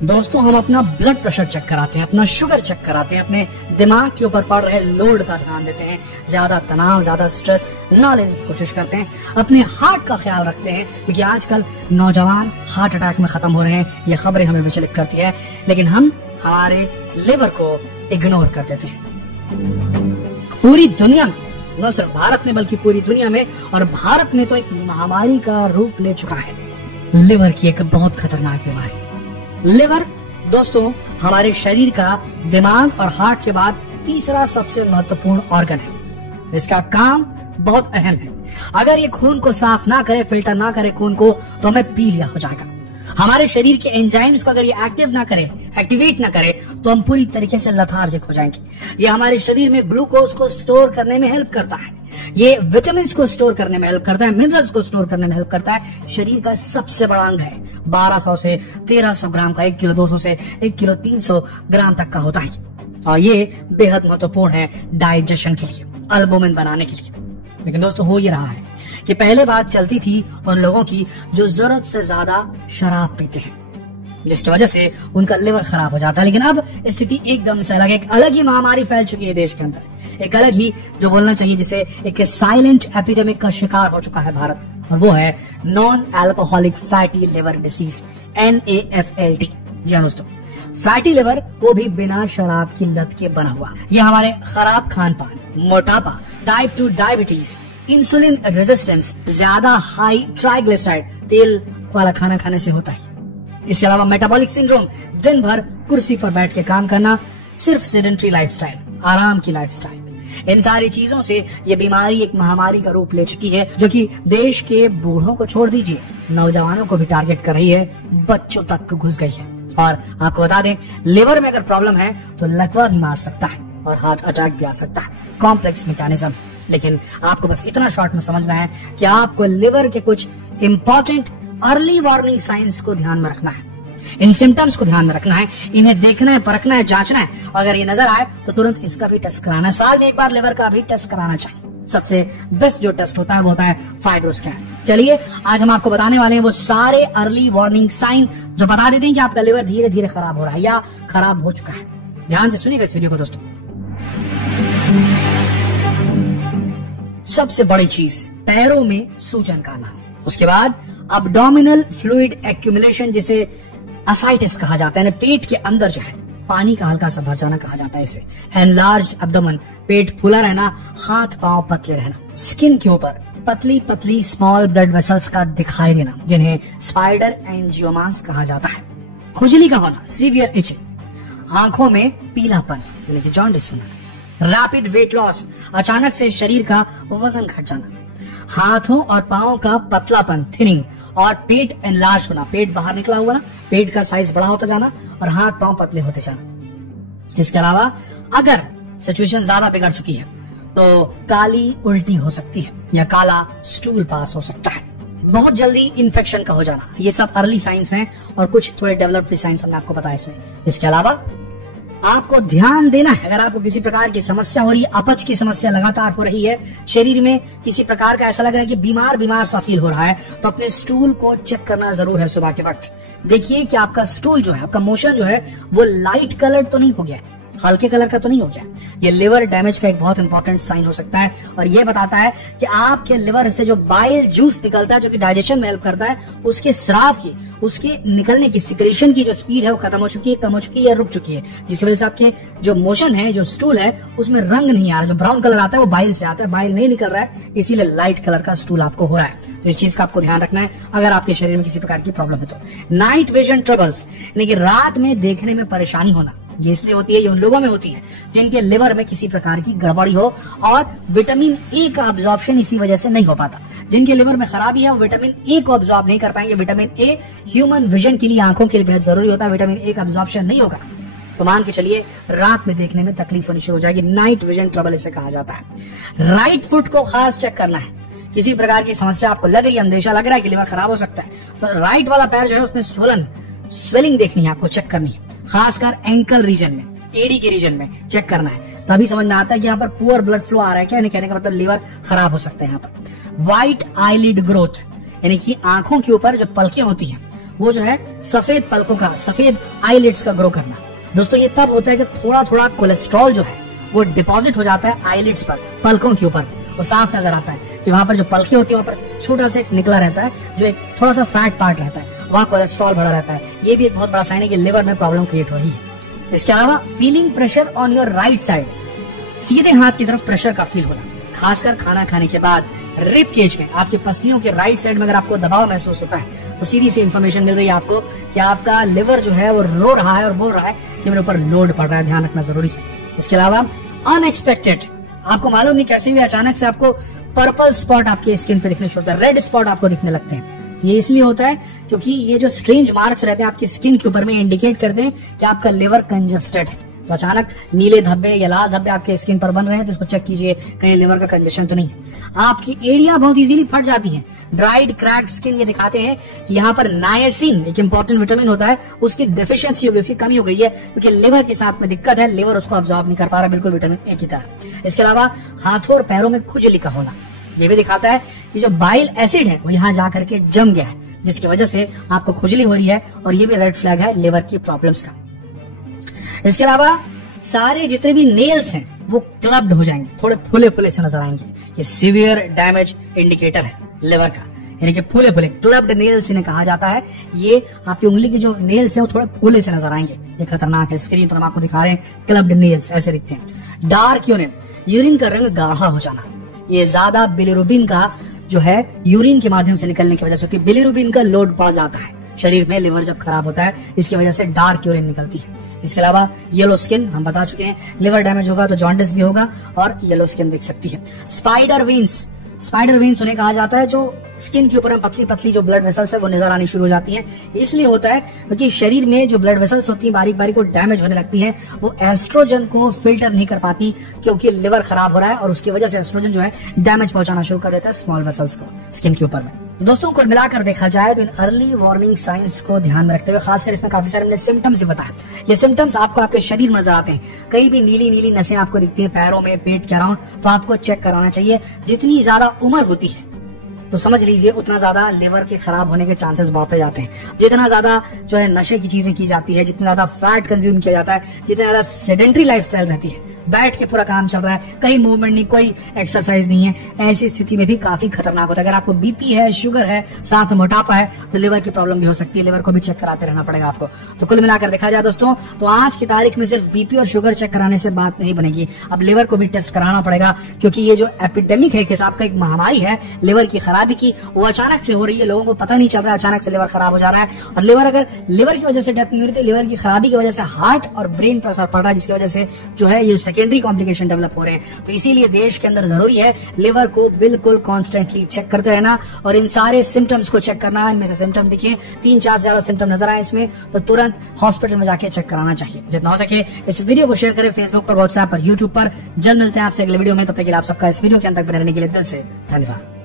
दोस्तों, हम अपना ब्लड प्रेशर चेक कराते हैं, अपना शुगर चेक कराते हैं, अपने दिमाग के ऊपर पड़ रहे लोड का ध्यान देते हैं, ज्यादा तनाव, ज्यादा स्ट्रेस ना लेने की कोशिश करते हैं, अपने हार्ट का ख्याल रखते हैं, क्योंकि आजकल नौजवान हार्ट अटैक में खत्म हो रहे हैं। ये खबरें हमें विचलित करती है, लेकिन हम हमारे लिवर को इग्नोर कर देते हैं। पूरी दुनिया में, न सिर्फ भारत में बल्कि पूरी दुनिया में, और भारत में तो एक महामारी का रूप ले चुका है लिवर की एक बहुत खतरनाक बीमारी। लिवर दोस्तों हमारे शरीर का दिमाग और हार्ट के बाद तीसरा सबसे महत्वपूर्ण ऑर्गन है। इसका काम बहुत अहम है। अगर ये खून को साफ ना करे, फिल्टर ना करे खून को, तो हमें पीलिया हो जाएगा। हमारे शरीर के एंजाइम्स को अगर ये एक्टिव ना करे, एक्टिवेट ना करे, तो हम पूरी तरीके से लथार्जिक हो जाएंगे। ये हमारे शरीर में ग्लूकोज को स्टोर करने में हेल्प करता है, ये विटामिन को स्टोर करने में हेल्प करता है, मिनरल्स को स्टोर करने में हेल्प करता है। शरीर का सबसे बड़ा अंग है। 1200 से 1300 ग्राम का, 1 किलो 200 से 1 किलो 300 ग्राम तक का होता है, और ये बेहद महत्वपूर्ण है डाइजेशन के लिए, अल्बुमिन बनाने के लिए। लेकिन दोस्तों, हो ये रहा है कि पहले बात चलती थी उन लोगों की जो जरूरत से ज्यादा शराब पीते हैं, जिसकी वजह से उनका लिवर खराब हो जाता है। लेकिन अब स्थिति एकदम से अलग है। एक अलग ही महामारी फैल चुकी है देश के अंदर, एक अलग ही, जो बोलना चाहिए जिसे, एक साइलेंट एपिडेमिक का शिकार हो चुका है भारत, और वो है non alcoholic fatty liver disease, NAFLD। जी हाँ दोस्तों, फैटी लिवर वो भी बिना शराब की लत के बना हुआ। ये हमारे खराब खान पान, मोटापा, टाइप 2 डायबिटीज, इंसुलिन रेजिस्टेंस, ज्यादा हाई ट्राइग्लिसराइड तेल वाला खाना खाने से होता है। इसके अलावा मेटाबॉलिक सिंड्रोम, दिन भर कुर्सी पर बैठ के काम करना, सिर्फ सेडेंट्री लाइफस्टाइल, आराम की लाइफस्टाइल, इन सारी चीजों से ये बीमारी एक महामारी का रूप ले चुकी है, जो कि देश के बूढ़ों को छोड़ दीजिए, नौजवानों को भी टारगेट कर रही है, बच्चों तक घुस गई है। और आपको बता दें, लिवर में अगर प्रॉब्लम है तो लकवा भी मार सकता है और हार्ट अटैक भी आ सकता है। Complex mechanism. लेकिन आपको बस इतना शॉर्ट में समझना है कि आपको लिवर के कुछ इंपॉर्टेंट अर्ली वार्निंग साइंस को ध्यान में रखना है, इन सिम्टम्स को ध्यान में रखना है, इन्हें देखना है, परखना है, जांचना है। अगर ये नजर आए तो तुरंत इसका भी टेस्ट कराना है। साल में एक बार लिवर का भी टेस्ट कराना चाहिए। सबसे बेस्ट जो टेस्ट होता है वो होता है फाइब्रोस्कैन। चलिए, आज हम आपको बताने वाले हैं वो सारे अर्ली वार्निंग साइन जो बता देते हैं कि आपका लिवर धीरे धीरे खराब हो रहा है या खराब हो चुका है। ध्यान से सुनिएगा इस वीडियो को दोस्तों। सबसे बड़ी चीज, पैरों में सूजन का आना। उसके बाद अब्डोमिनल फ्लूइड एक्यूमुलेशन, जिसे असाइटिस कहा जाता है, यानी पेट के अंदर जो है पानी का हल्का सा भर जाना कहा जाता है इसे। एनलार्ज्ड एब्डोमेन, पेट फूला रहना, हाथ पांव पतले रहना। स्किन के ऊपर पतली पतली स्मॉल ब्लड वेसल्स का दिखाई देना, जिन्हें स्पाइडर एंजियोमास कहा जाता है। खुजली का होना, सीवियर इचिंग। आंखों में पीलापन यानी कि जॉन्डिस होना। रैपिड वेट लॉस, अचानक से शरीर का वजन घट जाना। हाथों और पांवों का पतलापन, थिनिंग, और पेट एनलार्ज होना, पेट बाहर निकला हुआ ना, पेट का साइज बड़ा होता जाना और हाथ पांव पतले होते जाना। इसके अलावा अगर सिचुएशन ज्यादा बिगड़ चुकी है तो काली उल्टी हो सकती है या काला स्टूल पास हो सकता है। बहुत जल्दी इन्फेक्शन का हो जाना, ये सब अर्ली साइंस हैं, और कुछ थोड़े डेवलप्ड साइंस हमने आपको बताया इसमें। इसके अलावा आपको ध्यान देना है, अगर आपको किसी प्रकार की समस्या हो रही है, अपच की समस्या लगातार हो रही है, शरीर में किसी प्रकार का ऐसा लग रहा है कि बीमार बीमार सा फील हो रहा है, तो अपने स्टूल को चेक करना जरूर है सुबह के वक्त। देखिए कि आपका स्टूल जो है, आपका मोशन जो है, वो लाइट कलर तो नहीं हो गया, हल्के कलर का तो नहीं हो गया। ये लिवर डैमेज का एक बहुत इंपॉर्टेंट साइन हो सकता है, और ये बताता है कि आपके लिवर से जो बाइल जूस निकलता है, जो कि डाइजेशन में हेल्प करता है, उसके स्राव की, उसके निकलने की, सिक्रेशन की जो स्पीड है वो खत्म हो चुकी है, कम हो चुकी है या रुक चुकी है, जिसकी वजह से आपके जो मोशन है, जो स्टूल है, उसमें रंग नहीं आ रहा। जो ब्राउन कलर आता है वो बाइल से आता है, बाइल नहीं निकल रहा है, इसीलिए लाइट कलर का स्टूल आपको हो रहा है। तो इस चीज का आपको ध्यान रखना है अगर आपके शरीर में किसी प्रकार की प्रॉब्लम है तो। नाइट विजन ट्रबल्स, यानी कि रात में देखने में परेशानी होना, ये इसलिए होती है, ये उन लोगों में होती है जिनके लिवर में किसी प्रकार की गड़बड़ी हो और विटामिन ए का अब्जॉर्प्शन इसी वजह से नहीं हो पाता। जिनके लिवर में खराबी है वो विटामिन ए को अब्जॉर्ब नहीं कर पाएंगे। विटामिन ए ह्यूमन विजन के लिए, आंखों के लिए बेहद जरूरी होता है। विटामिन ए का अब्जॉर्प्शन नहीं होगा तो मान के चलिए रात में देखने में तकलीफ होनी शुरू हो जाएगी। नाइट विजन ट्रबल इसे कहा जाता है। राइट फुट को खास चेक करना है। किसी प्रकार की समस्या आपको लग रही है, अंदेशा लग रहा है कि लिवर खराब हो सकता है, तो राइट वाला पैर जो है उसमें स्वेलिंग देखनी है, आपको चेक करनी है, खासकर एंकल रीजन में, एडी के रीजन में चेक करना है। तभी समझ में आता है कि यहाँ पर पुअर ब्लड फ्लो आ रहा है क्या, कहने का मतलब लिवर खराब हो सकता है। यहाँ पर व्हाइट आईलिड ग्रोथ, यानी कि आंखों के ऊपर जो पलकें होती हैं वो जो है सफेद पलकों का, सफेद आईलिड्स का ग्रो करना। दोस्तों ये तब होता है जब थोड़ा थोड़ा कोलेस्ट्रॉल जो है वो डिपॉजिट हो जाता है आईलिड्स पर, पलकों के ऊपर, वो साफ नजर आता है कि वहां पर जो पलकें होती है वहां पर छोटा सा एक निकला रहता है, जो एक थोड़ा सा फैट पार्ट रहता है, वहां कोलेस्ट्रॉल बढ़ा रहता है। ये भी एक बहुत बड़ा साइन है कि लिवर में प्रॉब्लम क्रिएट हो रही है। इसके अलावा feeling pressure on your right side, सीधे हाथ की तरफ प्रेशर का फील होना, खासकर खाना खाने के बाद रिब केज में, आपके पसलियों के राइट साइड में अगर आपको दबाव महसूस होता है तो सीधी सी इन्फॉर्मेशन मिल रही है आपको कि आपका लिवर जो है वो रो रहा है और बोल रहा है कि मेरे ऊपर लोड पड़ रहा है, ध्यान रखना जरूरी है। इसके अलावा अनएक्सपेक्टेड, आपको मालूम नहीं कैसे भी अचानक से आपको पर्पल स्पॉट आपके स्किन पे दिखने शुरू होता है, रेड स्पॉट आपको दिखने लगते हैं। ये इसलिए होता है क्योंकि ये जो स्ट्रेंज मार्क्स रहते हैं आपकी स्किन के ऊपर में इंडिकेट करते हैं कि आपका लिवर कंजस्टेड है। तो अचानक नीले धब्बे या लाल धब्बे आपके स्किन पर बन रहे हैं तो इसको चेक कीजिए कहीं लिवर का कंजेशन तो नहीं है। आपकी एड़ियां बहुत इजीली फट जाती हैं, ड्राइड क्रैक्ड स्किन ये दिखाते हैं कि यहाँ पर नायसिन एक इंपॉर्टेंट विटामिन होता है, उसकी डेफिशिएंसी हो गई, उसकी कमी हो गई है क्योंकि लिवर के साथ में दिक्कत है, लिवर उसको अब्सॉर्ब नहीं कर पा रहा बिल्कुल विटामिन ए की तरह। इसके अलावा हाथों और पैरों में खुजली का होना, ये भी दिखाता है कि जो बाइल एसिड है वो यहाँ जाकर के जम गया है, जिसकी वजह से आपको खुजली हो रही है और ये भी रेड फ्लैग है लिवर की प्रॉब्लम्स का। इसके अलावा सारे जितने भी नेल्स हैं वो क्लब्ड हो जाएंगे, थोड़े फूले फूले से नजर आएंगे। ये सीवियर डैमेज इंडिकेटर है लिवर का, यानी कि फूले फूले क्लब्ड नेल्स इन्हें कहा जाता है। ये आपकी उंगली के जो नेल्स हैं वो थोड़े फूले से नजर आएंगे, ये खतरनाक है। स्क्रीन पर हम आपको दिखा रहे हैं क्लब्ड नेल्स ऐसे दिखते हैं। डार्क यूरिन, यूरिन का रंग गाढ़ा हो जाना, ये ज्यादा बिलिरुबिन का जो है यूरिन के माध्यम से निकलने की वजह से, क्योंकि बिलिरुबिन का लोड बढ़ जाता है शरीर में, लिवर जब खराब होता है इसकी वजह से डार्क यूरिन निकलती है। इसके अलावा येलो स्किन, हम बता चुके हैं लिवर डैमेज होगा तो जॉन्डिस भी होगा और येलो स्किन दिख सकती है। स्पाइडर वेन्स, स्पाइडर वेन्स उन्हें कहा जाता है जो स्किन के ऊपर में पतली पतली जो ब्लड वेसल्स है वो नजर आनी शुरू हो जाती हैं। इसलिए होता है क्योंकि शरीर में जो ब्लड वेसल्स होती हैं बारीक बारीक वो डैमेज होने लगती हैं, वो एस्ट्रोजन को फिल्टर नहीं कर पाती क्योंकि लिवर खराब हो रहा है और उसकी वजह से एस्ट्रोजन जो है डैमेज पहुंचाना शुरू कर देता है स्मॉल वेसल्स को स्किन के ऊपर में। तो दोस्तों को मिलाकर देखा जाए तो इन अर्ली वार्निंग साइंस को ध्यान में रखते हुए, खासकर इसमें काफी सारे हमने सिम्टम्स बताए। ये सिम्टम्स आपको आपके शरीर में नजर आते हैं, कहीं भी नीली नीली नसें आपको दिखती हैं पैरों में, पेट के अराउंड, तो आपको चेक कराना चाहिए। जितनी ज्यादा उम्र होती है तो समझ लीजिए उतना ज्यादा लिवर के खराब होने के चांसेस बढ़ते जाते हैं। जितना ज्यादा जो है नशे की चीजें की जाती है, जितना ज्यादा फैट कंज्यूम किया जाता है, जितना ज्यादा सेडेंट्री लाइफस्टाइल रहती है, बैठ के पूरा काम चल रहा है, कहीं मूवमेंट नहीं, कोई एक्सरसाइज नहीं है, ऐसी स्थिति में भी काफी खतरनाक होता है। अगर आपको बीपी है, शुगर है, साथ में मोटापा है तो लिवर की प्रॉब्लम भी हो सकती है, लिवर को भी चेक कराते रहना पड़ेगा आपको। तो कुल मिलाकर देखा जाए दोस्तों तो आज की तारीख में सिर्फ बीपी और शुगर चेक कराने से बात नहीं बनेगी, अब लिवर को भी टेस्ट कराना पड़ेगा क्योंकि ये जो एपिडेमिक है, एक हिसाब का एक महामारी है लिवर की खराबी की, वो अचानक से हो रही है, लोगों को पता नहीं चल रहा है, अचानक से लिवर खराब हो जा रहा है। और लिवर अगर लिवर की वजह से डेथ नहीं हो रही तो लिवर की खराबी की वजह से हार्ट और ब्रेन पर असर पड़ रहा है, जिसकी वजह से जो है ये सेकेंडरी कॉम्प्लिकेशन डेवलप हो रहे हैं। तो इसीलिए देश के अंदर जरूरी है लिवर को बिल्कुल कॉन्स्टेंटली चेक करते रहना और इन सारे सिम्टम्स को चेक करना। इनमें से सिम्टम देखिए 3-4 से ज्यादा सिम्टम नजर आए इसमें तो तुरंत हॉस्पिटल में जाके चेक कराना चाहिए। जितना हो सके इस वीडियो को शेयर करें फेसबुक पर, व्हाट्सएप पर, यूट्यूब पर। जल्द मिलते हैं आपसे अगले वीडियो में, तब तक के लिए आप सबका इस वीडियो के अंत तक बने रहने के लिए दिल से धन्यवाद।